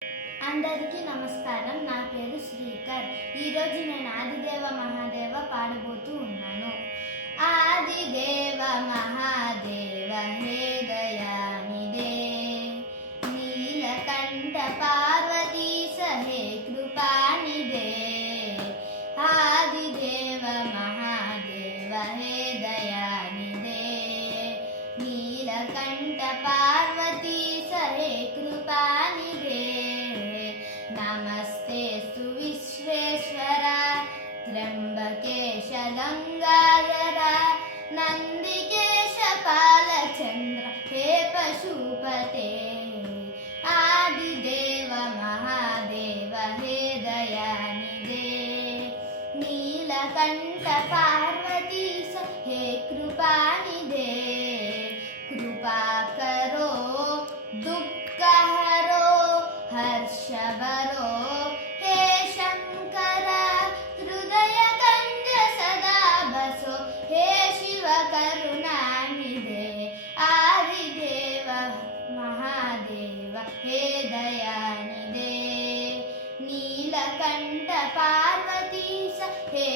అందరికీ నమస్కారం. నా పేరు శ్రీకర్. ఈరోజు నేను ఆదిదేవ మహాదేవ పాడబోతూ ఉన్నాను. ఆదిదేవ మహాదేవ హే దయానిదే, నీలకంఠ పార్వతీశ హే కృపానిదే. ఆదిదేవ మహాదేవ హే దయానిదే, నీలకంఠ పార్వతీశ హే కృపానిదే. नमस्तेस्तु विश्वेश्वर त्र्यंबकेश गंगाधर नंदिकेश बालचंद्र हे पशुपते. आदिदेव महादेव हे दयानिधे, नीलकंठ पार्वतीश हे कृपानिधे. कृपा करो दुःख हरो हर्ष भरो हे शंकर, हृदय कंज सदा बसो हे शिव करुणानिधे. आदिदेव महादेव हे दयानिधे, नीलकंठ पार्वतीश हे